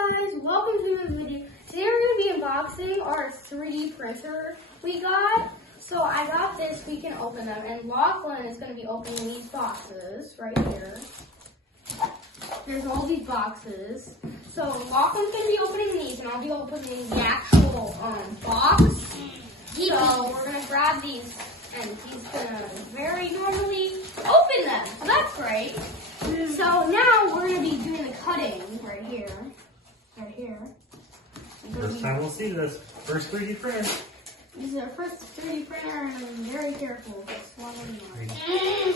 Hi guys, welcome to this video. Today we're going to be unboxing our 3D printer we got. So I got this, we can open them, and Lachlan is going to be opening these boxes right here. There's all these boxes. So Lachlan's going to be opening these, and I'll be opening the actual box. So we're going to grab these, and he's going to very normally open them. So that's great. So now we're going to be doing the cutting right here. Right here. First time we'll see this. First 3D printer. This is our first 3D printer, and I'm very careful.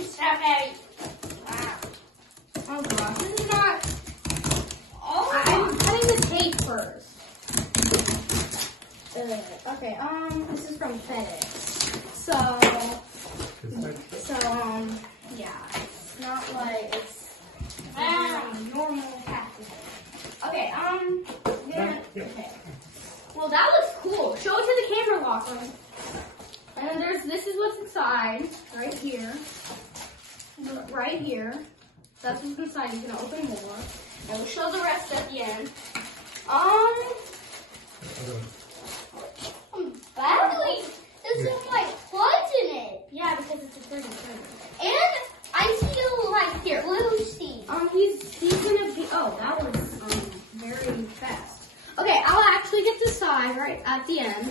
Stop it. Wow. Oh gosh, this is not. Oh, I'm cutting the tape first. Okay, this is from FedEx. Yeah, it's not like it's normal packaging. Okay, okay. Well, that looks cool. Show it to the camera, Lachlan. And then this is what's inside, right here. Right here. That's what's inside. You can open more. And we'll show the rest at the end. Badly, there's some like plugs in it. Yeah, because it's a 3D printer. And I feel like here, Lucy. He's gonna be. Oh, that was very fast. Okay, I'll actually get this side right at the end.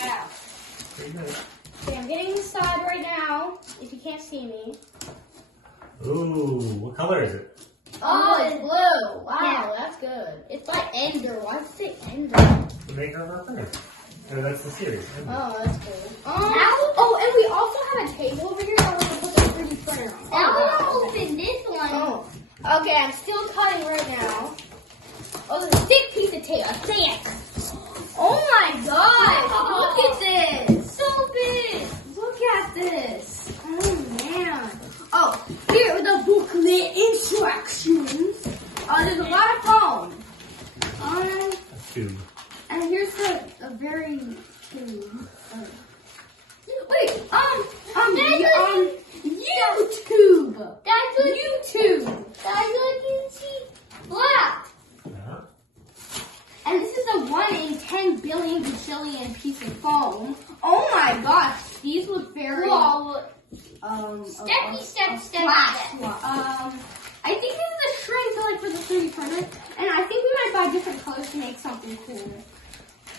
Wow. Pretty good. Okay, I'm getting the side right now. If you can't see me. Ooh, what color is it? Oh, it's blue. Wow, Yeah. that's good. It's like Ender. Why does it say Ender? The maker of our printer. No, that's the series. Oh, that's cool. Oh, and we also have a table over here that we can put the 3D printer on. Now I'm gonna open this one. Oh. Okay, I'm still cutting right now. Oh, there's a thick piece of tape. Thick. Oh my god! Look at this. So big. Look at this. Oh man. Oh, here are the booklet instructions. There's a lot of foam. A tube. And here's a very tube. Wait, YouTube. That's what YouTube. That's what you see. Wow. Uh-huh. And this is a 1 in 10 billion bajillion piece of foam. Oh my gosh, these look very. Whoa. Step. Flash. I think this is a shrink for the 3D printer, and I think we might buy different colors to make something cool.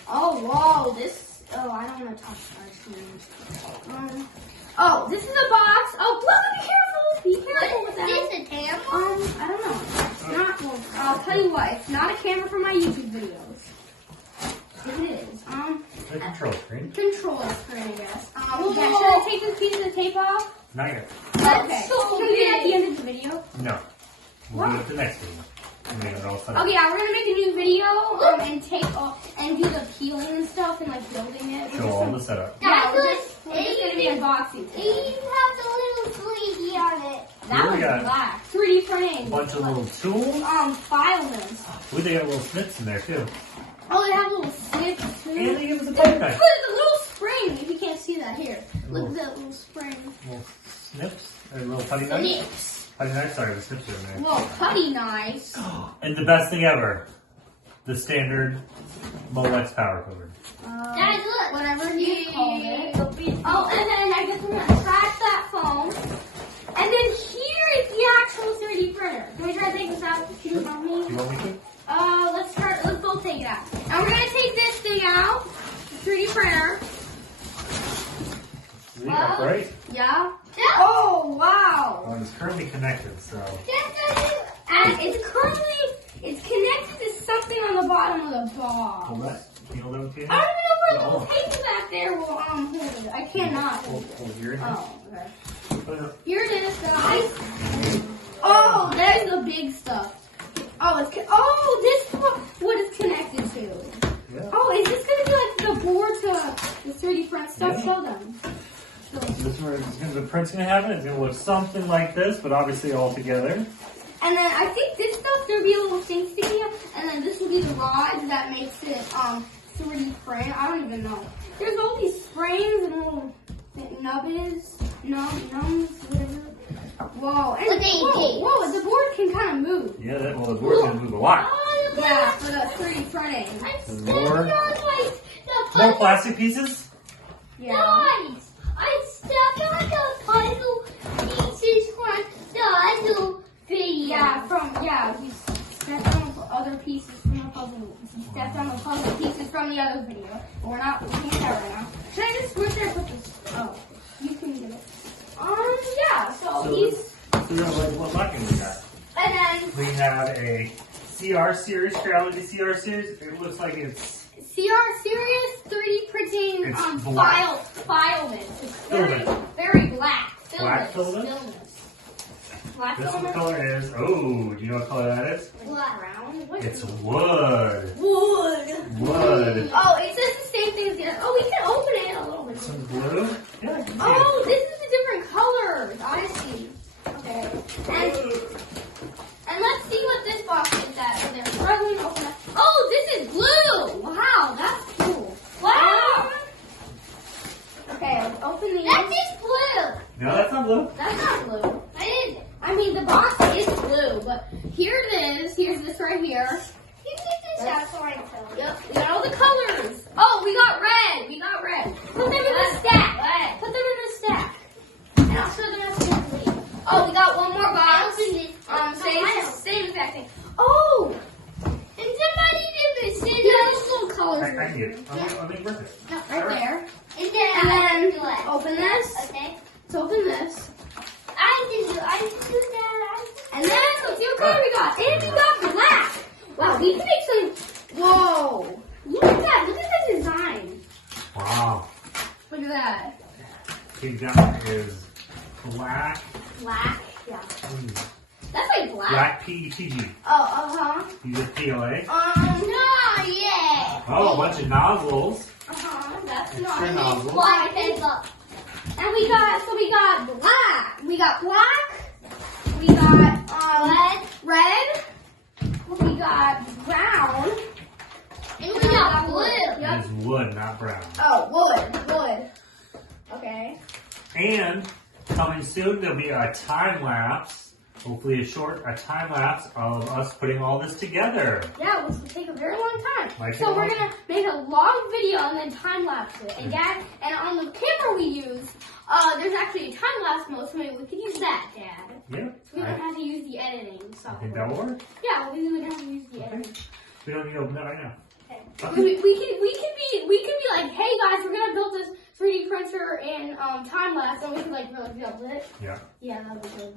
Oh whoa, this. Oh, I don't want to touch our screens. Oh, this is a box. Oh, look, be careful with that. Is this a camera? I don't know. It's not. Well, I'll tell you what. It's not a camera for my YouTube videos. It is. The control screen. Control screen, I guess. Okay, should I take this piece of the tape off? Not yet. Okay. so Can we do it at the big. end of the video? No. We'll do it the next video. And then it'll all set up. Okay, yeah, we're gonna make a new video and take off and do the peeling and stuff and like building it. Show all the setup. Yeah, we're That's just gonna be unboxing. You have the little sleeve on it. That Here we was got black. 3D printing. A bunch of little tools. Filings. Ooh, they got little snips in there too. Oh, they have little snips too. And they give us a Look, backpack. there's a little spring. If you can't see that here, look at that little spring. Little snips. And little putty knives. Snips. Putty knives, sorry, the snips are in there. Well, putty knives. And the best thing ever, the standard Molex power cord. Guys, look. Whatever you called it. Oh, and then I guess we're gonna trash that foam. And then here is the actual 3D printer. Can we try to take this out? Can you help me? Do you want me to? Let's both take it out. And we're gonna take this thing out, the 3D printer. Is it right? Yeah. Oh wow. Well, it's currently connected, so. And it's connected to something on the bottom of the box. Hold that. Can you hold that with you? I don't even know Oh. where the tape back there will hold it. I cannot hold it. Hold here. Oh, okay. Put it up. Here it is, guys. Oh, there's the big stuff. Oh, this is what it's connected to. Yeah. Oh, is this gonna be like the board to the 3D print stuff? Yeah. Show them. This is where the print's gonna happen. It's gonna look something like this, but obviously all together. And then I think this stuff's gonna be a little thing sticking up, and then this will be the rod that makes it 3D print. I don't even know. There's all these springs and little nubbins, numbs, whatever. Whoa, and Look at whoa, the board can kind of move. Yeah, well, the board's gonna move a lot. Oh, look Yeah, at for the 3D printing. I'm Some stepping more. on my the More puzzle. plastic pieces? Yeah. Guys, I stepped on the puzzle pieces from the other video. Yeah, he stepped on the other pieces from the puzzle. He stepped on the puzzle pieces from the other video. But we're not looking at that right now. Should I just switch there and put this? Oh, you can get it. Yeah, so he's, So we have like what lacking we got? and then We have a CR series, Creality CR series. It looks like it's CR Serious 3D printing It's black. filaments. It's very, Filament. very black. Black Filaments. filament? Black this filament? color is. Oh, do you know what color that is? Brown? What It's is it? wood. Wood. Wood. Oh, it says the same thing as the other. Oh, we can open it a little bit. Some blue. Yeah, I can see Oh, this is the different colors. I see. Okay. And let's see what this box is at. So they're struggling to open it. Oh, this is blue. Wow, that's cool. Wow. Okay, let's open these. That is blue. it. No, that's not blue. That's not blue. That is. I mean, the box is blue, but here it is. Here's this right here. You take this out so I can tell. Yep, we got all the colors. Oh, we got red. We got red. Put them in the stack. Put them in the stack. And I'll show them after we leave. Oh, we got one more box. Same exact thing. Oh, And somebody did this. yeah, those little colors. I can get it. Let me rip it. Right there. And then And I then do it. open this. Okay. Let's open this. I can do that. And then let's see what color we got. And we got black. Wow, we can make some. Whoa. Look at that. Look at the design. Wow. Look at that. Big down is black. Black. Yeah. Mm, That's like black. Black PETG. Oh, You just PLA. No, yeah. Oh, a bunch of nozzles. That's Extra not. nozzles. Black paper. And we got black. We got black. We got red. We got brown. And we got blue. Yep. It is wood, not brown. Oh, wood. Okay. And coming soon, there'll be a time lapse. Hopefully, a time lapse of us putting all this together. Yeah, this will take a very long time. Might take So a we're long gonna make a long video and then time lapse it. And Dad, and on the camera we use, there's actually a time lapse mode, so maybe we could use that, Dad. Yeah. So we don't have to use the editing I software. think that will work. Yeah, we wouldn't have to use the editing. We don't need to open that right now. We could be like, hey guys, we're gonna build this 3D printer in time lapse, and we could like really build it. Yeah. Yeah, that would be good.